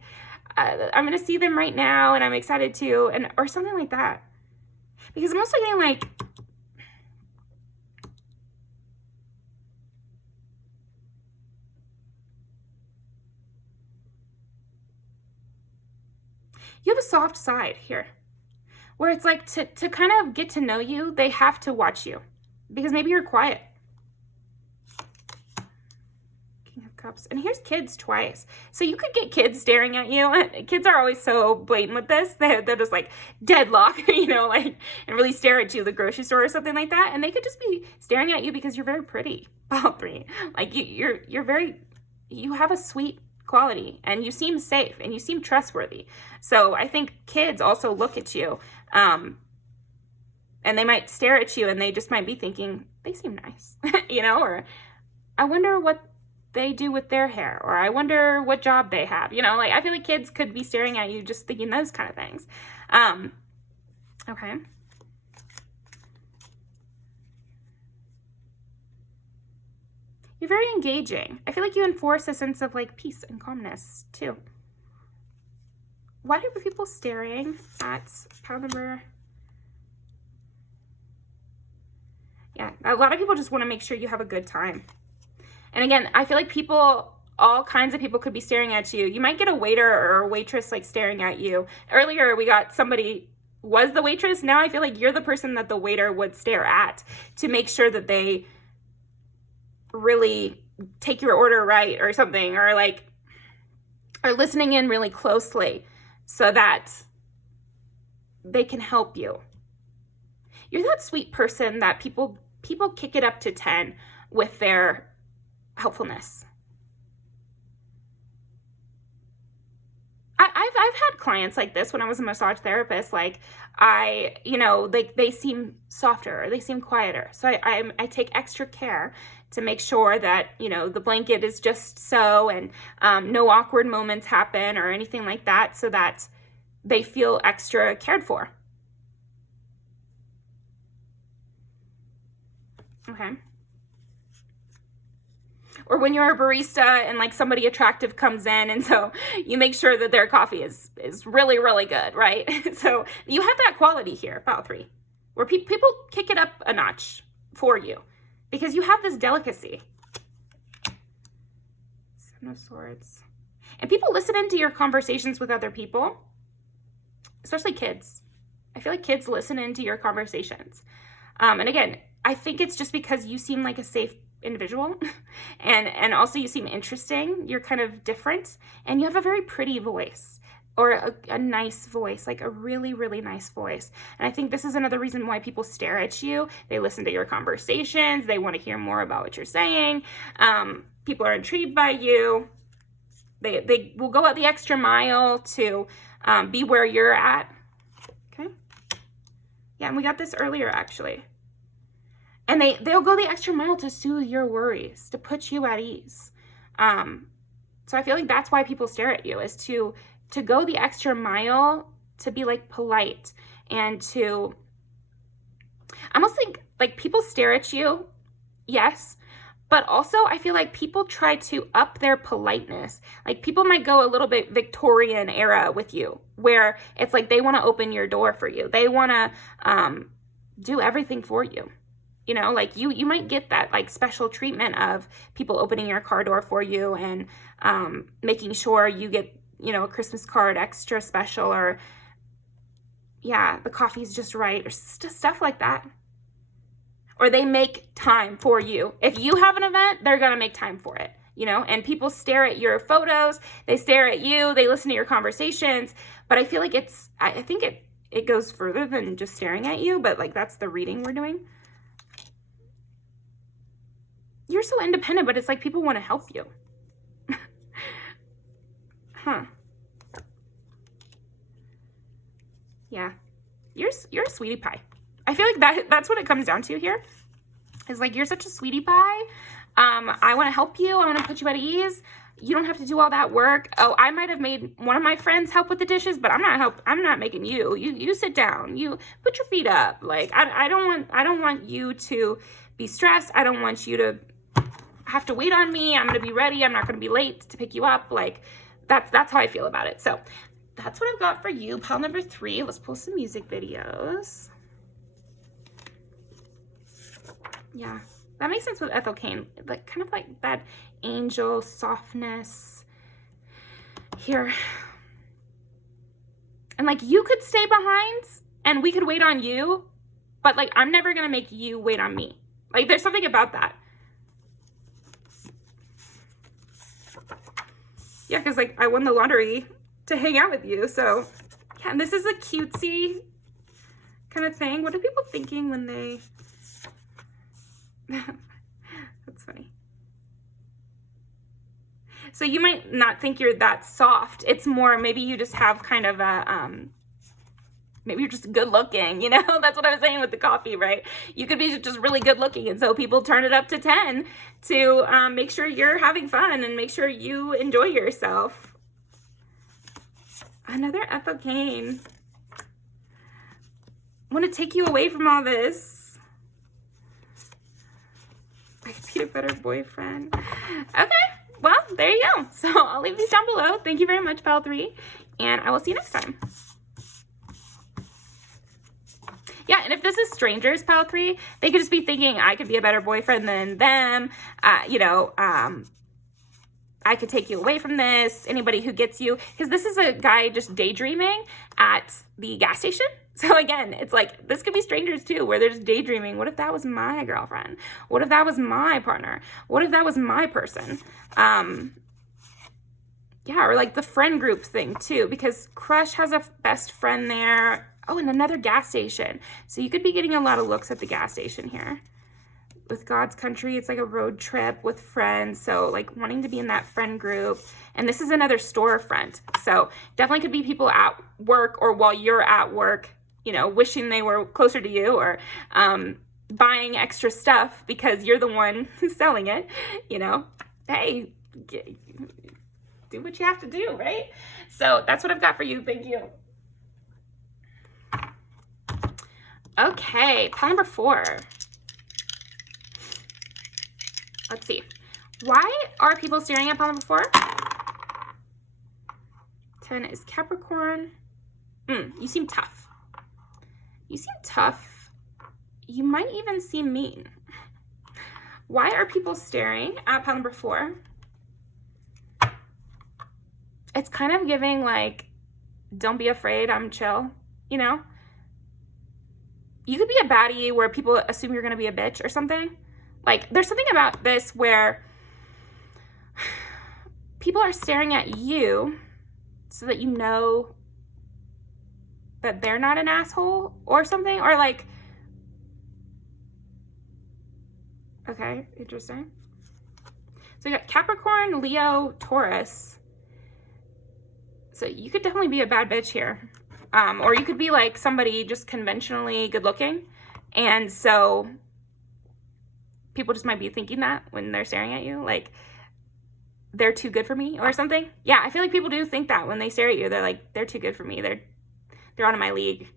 I'm going to see them right now and I'm excited too, or something like that. Because I'm also getting like, you have a soft side here where it's like to kind of get to know you, they have to watch you because maybe you're quiet. King of Cups. And here's kids twice. So you could get kids staring at you. Kids are always so blatant with this. They're just like deadlock, you know, like, and really stare at you at the grocery store or something like that. And they could just be staring at you because you're very pretty. Pile 3. Like you have a sweet quality and you seem safe and you seem trustworthy. So I think kids also look at you and they might stare at you and they just might be thinking, they seem nice, you know, or I wonder what they do with their hair, or I wonder what job they have, you know, like I feel like kids could be staring at you just thinking those kind of things. Okay. You're very engaging. I feel like you enforce a sense of like peace and calmness too. Why are people staring at pile number? Yeah, a lot of people just want to make sure you have a good time. And again, I feel like people, all kinds of people could be staring at you. You might get a waiter or a waitress like staring at you. Earlier we got somebody was the waitress. Now I feel like you're the person that the waiter would stare at to make sure that they really take your order right or something, or like are listening in really closely so that they can help you. You're that sweet person that people kick it up to 10 with their helpfulness. I've had clients like this when I was a massage therapist. Like they seem softer, or they seem quieter. So I take extra care to make sure that, you know, the blanket is just so, and no awkward moments happen or anything like that, so that they feel extra cared for. Okay. Or when you're a barista and like somebody attractive comes in, and so you make sure that their coffee is really, really good, right? So you have that quality here, pile 3, where people kick it up a notch for you because you have this delicacy. 7 of Swords. And people listen into your conversations with other people, especially kids. I feel like kids listen into your conversations. And again, I think it's just because you seem like a safe individual. And also you seem interesting. You're kind of different, and you have a very pretty voice, or a nice voice, like a really, really nice voice. And I think this is another reason why people stare at you. They listen to your conversations. They want to hear more about what you're saying. People are intrigued by you. They will go out the extra mile to be where you're at. Okay. Yeah, and we got this earlier, actually. And they'll go the extra mile to soothe your worries, to put you at ease. So I feel like that's why people stare at you, is to go the extra mile, to be like polite, and to, I almost think like people stare at you, yes, but also I feel like people try to up their politeness. Like people might go a little bit Victorian era with you, where it's like they want to open your door for you. They want to do everything for you. You know, like you might get that like special treatment of people opening your car door for you, and making sure you get, you know, a Christmas card extra special, or yeah, the coffee's just right, or stuff like that. Or they make time for you. If you have an event, they're gonna make time for it, you know. And people stare at your photos, they stare at you, they listen to your conversations. But I feel like I think it goes further than just staring at you, but like that's the reading we're doing. You're so independent, but it's like people want to help you. Huh. Yeah. You're a sweetie pie. I feel like that's what it comes down to here. Is like, you're such a sweetie pie. I want to help you. I want to put you at ease. You don't have to do all that work. Oh, I might have made one of my friends help with the dishes, but I'm not making you. You sit down. You put your feet up. Like I don't want you to be stressed. I don't want you to have to wait on me. I'm going to be ready. I'm not going to be late to pick you up. Like that's how I feel about it. So that's what I've got for you. Pile number 3. Let's pull some music videos. Yeah, that makes sense with Ethel Cain. Like kind of like that angel softness here. And like you could stay behind and we could wait on you, but like I'm never going to make you wait on me. Like there's something about that. Yeah, because like I won the lottery to hang out with you. So yeah, and this is a cutesy kind of thing. What are people thinking when they... That's funny. So you might not think you're that soft. It's more maybe you just have kind of a... maybe you're just good looking, you know? That's what I was saying with the coffee, right? You could be just really good looking, and so people turn it up to 10 to make sure you're having fun and make sure you enjoy yourself. Another Ethel Cain. I want to take you away from all this. I could be a better boyfriend. Okay, well, there you go. So I'll leave these down below. Thank you very much, Pile 3, and I will see you next time. Yeah, and if this is strangers, Pile 3, they could just be thinking, I could be a better boyfriend than them. I could take you away from this. Anybody who gets you. Because this is a guy just daydreaming at the gas station. So again, it's like, this could be strangers too, where they're just daydreaming. What if that was my girlfriend? What if that was my partner? What if that was my person? Yeah, or like the friend group thing too, because Crush has a best friend there. Oh, and another gas station. So you could be getting a lot of looks at the gas station here. With God's Country, it's like a road trip with friends. So like wanting to be in that friend group. And this is another storefront. So definitely could be people at work or while you're at work, you know, wishing they were closer to you, or buying extra stuff because you're the one who's selling it, you know. Hey, do what you have to do, right? So that's what I've got for you. Thank you. Okay, pile number 4. Let's see. Why are people staring at pile number 4? 10 is Capricorn. You seem tough. You seem tough. You might even seem mean. Why are people staring at pile number 4? It's kind of giving like, don't be afraid, I'm chill, you know? You could be a baddie where people assume you're going to be a bitch or something. Like, there's something about this where people are staring at you so that you know that they're not an asshole or something. Or like, okay, interesting. So you got Capricorn, Leo, Taurus. So you could definitely be a bad bitch here. Or you could be like somebody just conventionally good looking. And so people just might be thinking that when they're staring at you, like they're too good for me or something. Yeah, I feel like people do think that when they stare at you. They're like, they're too good for me. They're out of my league.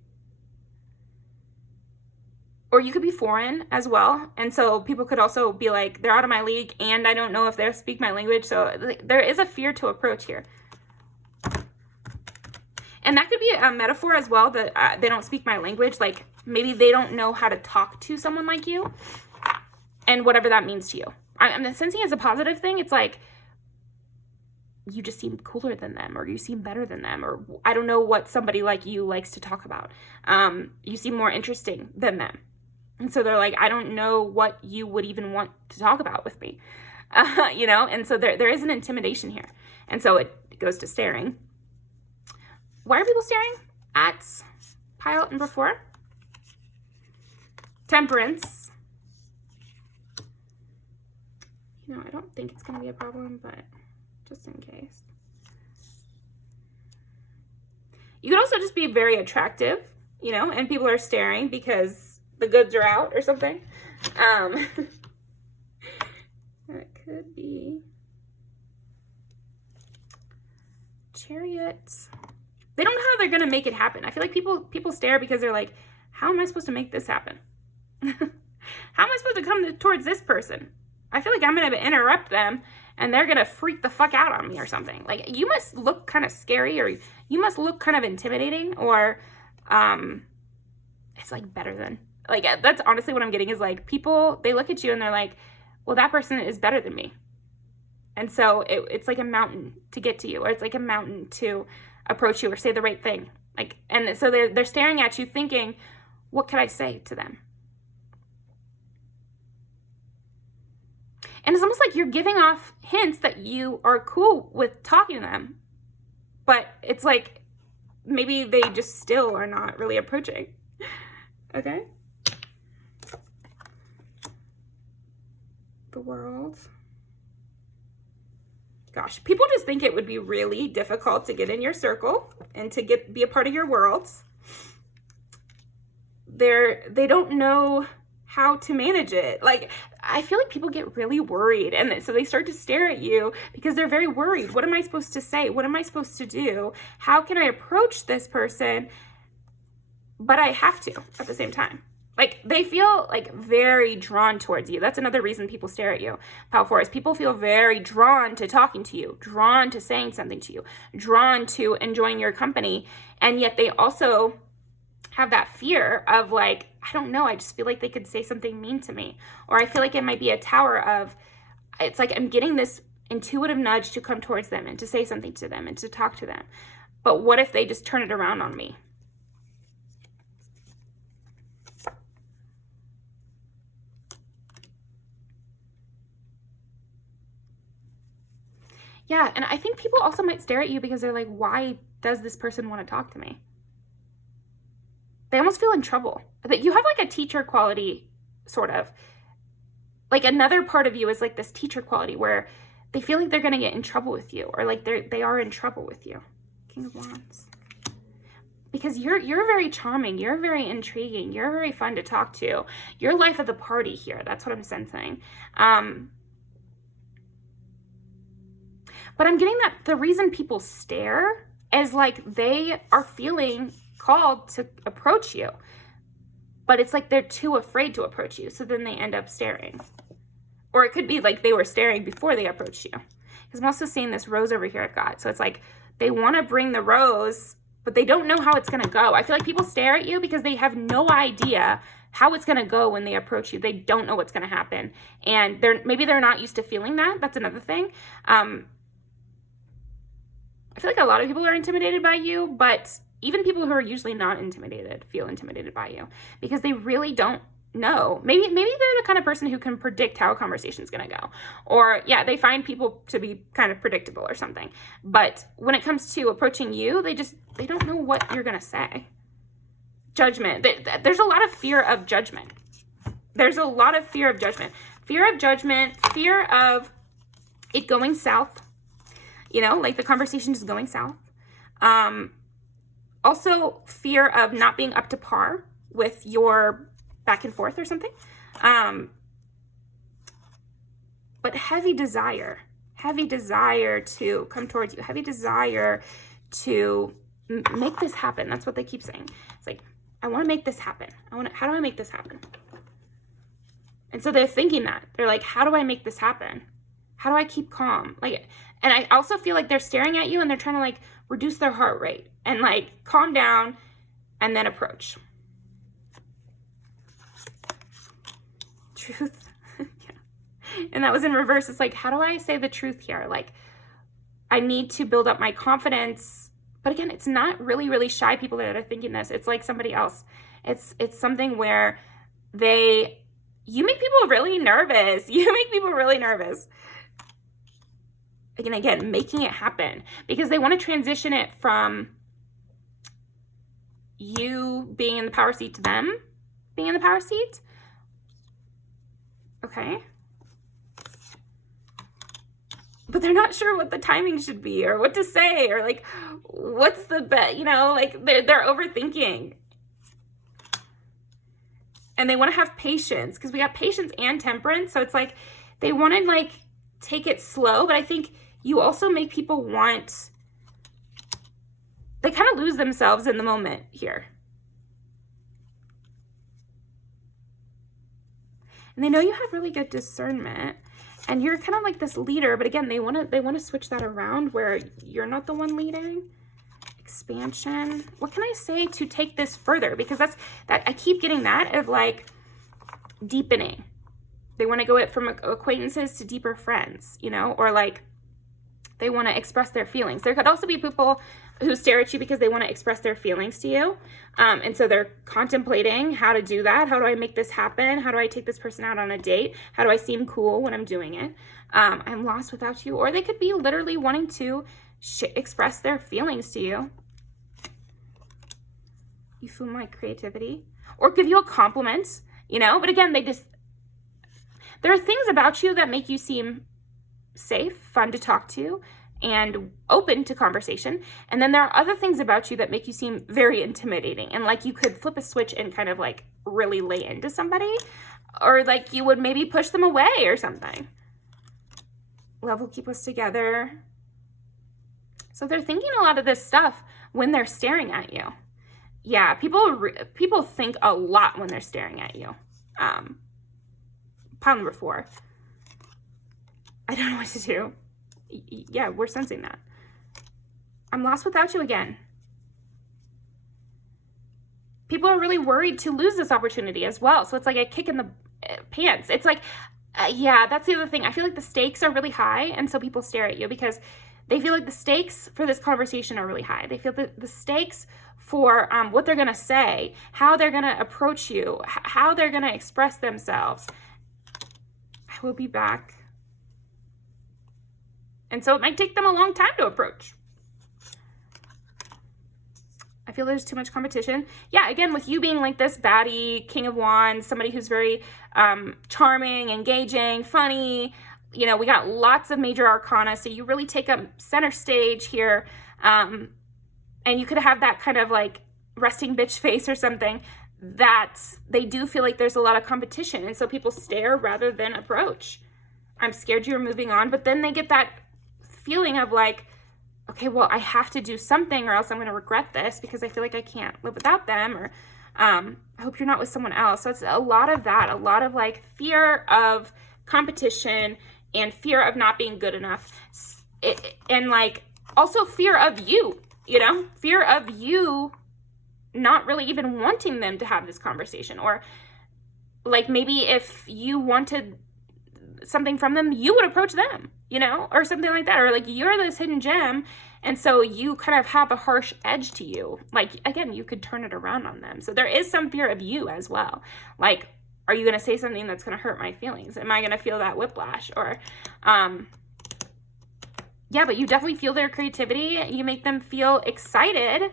Or you could be foreign as well. And so people could also be like, they're out of my league and I don't know if they speak my language. So there is a fear to approach here. And that could be a metaphor as well, that they don't speak my language. Like maybe they don't know how to talk to someone like you and whatever that means to you. I'm sensing it as a positive thing. It's like, you just seem cooler than them, or you seem better than them, or I don't know what somebody like you likes to talk about. You seem more interesting than them. And so they're like, I don't know what you would even want to talk about with me, you know? And so there is an intimidation here. And so it goes to staring. Why are people staring at Pilot number 4? Temperance. You know, I don't think it's going to be a problem, but just in case. You could also just be very attractive, you know, and people are staring because the goods are out or something. That could be Chariot. They don't know how they're going to make it happen. I feel like people stare because they're like, how am I supposed to make this happen? How am I supposed to come towards this person? I feel like I'm going to interrupt them and they're going to freak the fuck out on me or something. Like, you must look kind of scary, or you must look kind of intimidating, or it's like better than, like, that's honestly what I'm getting is like, people, they look at you and they're like, well, that person is better than me. And so it's like a mountain to get to you, or it's like a mountain to approach you or say the right thing. Like, and so they're staring at you thinking, what could I say to them? And it's almost like you're giving off hints that you are cool with talking to them. But it's like, maybe they just still are not really approaching. Okay? The World. Gosh, people just think it would be really difficult to get in your circle and to be a part of your worlds. They don't know how to manage it. Like, I feel like people get really worried, and so they start to stare at you because they're very worried. What am I supposed to say? What am I supposed to do? How can I approach this person? But I have to at the same time. Like, they feel like very drawn towards you. That's another reason people stare at you. Power 4 is people feel very drawn to talking to you, drawn to saying something to you, drawn to enjoying your company. And yet they also have that fear of like, I don't know, I just feel like they could say something mean to me. Or I feel like it might be a tower of, it's like I'm getting this intuitive nudge to come towards them and to say something to them and to talk to them. But what if they just turn it around on me? Yeah, and I think people also might stare at you because they're like, why does this person want to talk to me? They almost feel in trouble. That you have like a teacher quality, sort of. Like, another part of you is like this teacher quality where they feel like they're going to get in trouble with you, or like they are in trouble with you. King of Wands. Because you're very charming, you're very intriguing, you're very fun to talk to. You're life of the party here. That's what I'm sensing. But I'm getting that the reason people stare is like they are feeling called to approach you. But it's like they're too afraid to approach you, so then they end up staring. Or it could be like they were staring before they approached you. Because I'm also seeing this rose over here I've got. So it's like they want to bring the rose, but they don't know how it's going to go. I feel like people stare at you because they have no idea how it's going to go when they approach you. They don't know what's going to happen. And maybe they're not used to feeling that. That's another thing. I feel like a lot of people are intimidated by you, but even people who are usually not intimidated feel intimidated by you because they really don't know. Maybe they're the kind of person who can predict how a conversation's going to go. Or yeah, they find people to be kind of predictable or something. But when it comes to approaching you, they don't know what you're going to say. Judgment. There's a lot of fear of judgment. There's a lot of fear of judgment. Fear of judgment, fear of it going south. You know, like the conversation just going south. Also fear of not being up to par with your back and forth or something. But heavy desire to come towards you, heavy desire to make this happen. That's what they keep saying. It's like, I want to make this happen. How do I make this happen? And so they're thinking that. They're like, how do I make this happen? How do I keep calm? Like, and I also feel like they're staring at you and they're trying to like reduce their heart rate and like calm down and then approach. Truth. Yeah. And that was in reverse. It's like, how do I say the truth here? Like, I need to build up my confidence. But again, it's not really shy people that are thinking this. It's like somebody else. It's something where you make people really nervous. You make people really nervous. Again, making it happen because they want to transition it from you being in the power seat to them being in the power seat. Okay. But they're not sure what the timing should be or what to say or like, what's the bet, you know, like they're overthinking. And they want to have patience because we got patience and temperance. So it's like, they want to like take it slow, but I think you also make people they kind of lose themselves in the moment here. And they know you have really good discernment and you're kind of like this leader, but again, they want to switch that around where you're not the one leading. Expansion. What can I say to take this further? Because I keep getting that of like deepening. They want to go from acquaintances to deeper friends, you know, or like they want to express their feelings. There could also be people who stare at you because they want to express their feelings to you. And so they're contemplating how to do that. How do I make this happen? How do I take this person out on a date? How do I seem cool when I'm doing it? I'm lost without you. Or they could be literally wanting to express their feelings to you. You feel my creativity. Or give you a compliment, you know? But again, there are things about you that make you seem safe, fun to talk to, and open to conversation. And then there are other things about you that make you seem very intimidating. And like you could flip a switch and kind of like really lay into somebody. Or like you would maybe push them away or something. Love will keep us together. So they're thinking a lot of this stuff when they're staring at you. Yeah, people think a lot when they're staring at you. Pile number 4. I don't know what to do. Yeah, we're sensing that. I'm lost without you again. People are really worried to lose this opportunity as well. So it's like a kick in the pants. It's like, yeah, that's the other thing. I feel like the stakes are really high. And so people stare at you because they feel like the stakes for this conversation are really high. They feel that the stakes for what they're going to say, how they're going to approach you, how they're going to express themselves. I will be back. And so it might take them a long time to approach. I feel there's too much competition. Yeah, again, with you being like this baddie, King of Wands, somebody who's very charming, engaging, funny. You know, we got lots of major arcana, so you really take up center stage here. And you could have that kind of like resting bitch face or something. That they do feel like there's a lot of competition. And so people stare rather than approach. I'm scared you're moving on. But then they get that feeling of like, okay, well, I have to do something or else I'm going to regret this because I feel like I can't live without them. Or I hope you're not with someone else. So it's a lot of that, a lot of like fear of competition and fear of not being good enough. And like also fear of you, you know, fear of you not really even wanting them to have this conversation. Or like maybe if you wanted something from them, you would approach them, you know, or something like that. Or like you're this hidden gem. And so you kind of have a harsh edge to you. Like, again, you could turn it around on them. So there is some fear of you as well. Like are you going to say something that's going to hurt my feelings? Am I going to feel that whiplash? Or, yeah, but you definitely feel their creativity. You make them feel excited,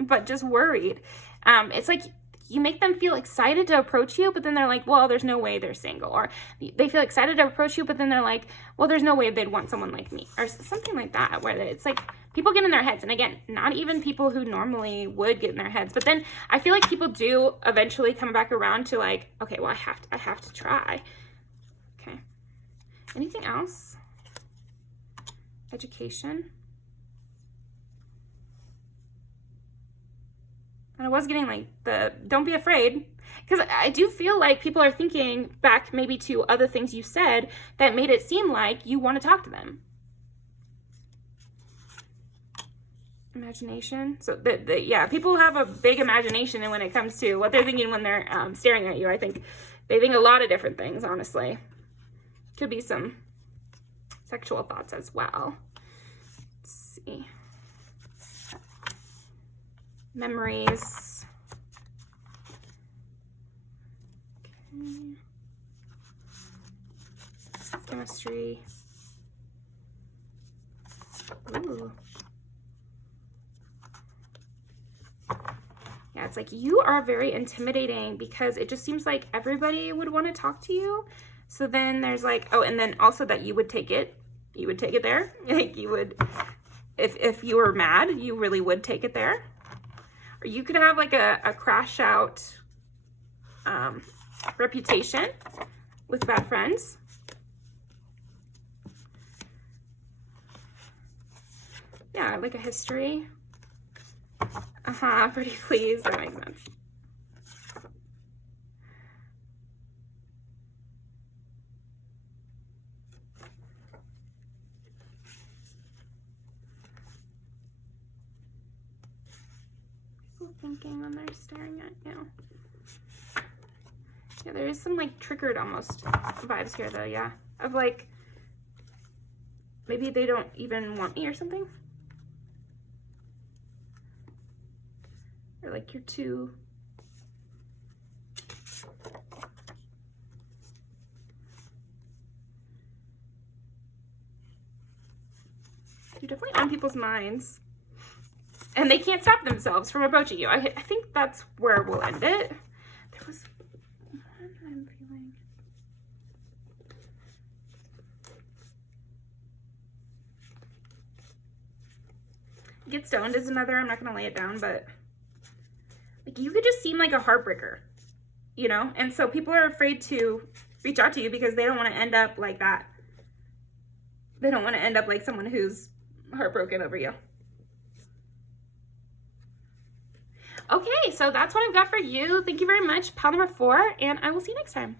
but just worried. It's like you make them feel excited to approach you, but then they're like, well, there's no way they're single. Or they feel excited to approach you, but then they're like, well, there's no way they'd want someone like me. Or something like that, where it's like people get in their heads. And again, not even people who normally would get in their heads. But then I feel like people do eventually come back around to like, okay, well, I have to try. Okay. Anything else? Education. And I was getting like the don't be afraid, because I do feel like people are thinking back maybe to other things you said that made it seem like you want to talk to them. Imagination. So yeah, people have a big imagination, and when it comes to what they're thinking when they're staring at you, I think they think a lot of different things, honestly. Could be some sexual thoughts as well. Let's see. Memories. Okay. Chemistry. Ooh. Yeah, it's like you are very intimidating, because it just seems like everybody would want to talk to you. So then there's like, oh, and then also that you would take it. You would take it there. Like you would, if you were mad, you really would take it there. Or you could have like a crash out reputation with bad friends. Yeah, like a history. Pretty please. That makes sense. Thinking when they're staring at you. Yeah, there is some like triggered almost vibes here though, yeah. Of like, maybe they don't even want me or something. Or like you're too... You're definitely on people's minds. And they can't stop themselves from approaching you. I think that's where we'll end it. There was one I'm feeling. Get stoned is another. I'm not going to lay it down, but like you could just seem like a heartbreaker, you know? And so people are afraid to reach out to you because they don't want to end up like that. They don't want to end up like someone who's heartbroken over you. Okay, so that's what I've got for you. Thank you very much, pile number 4, and I will see you next time.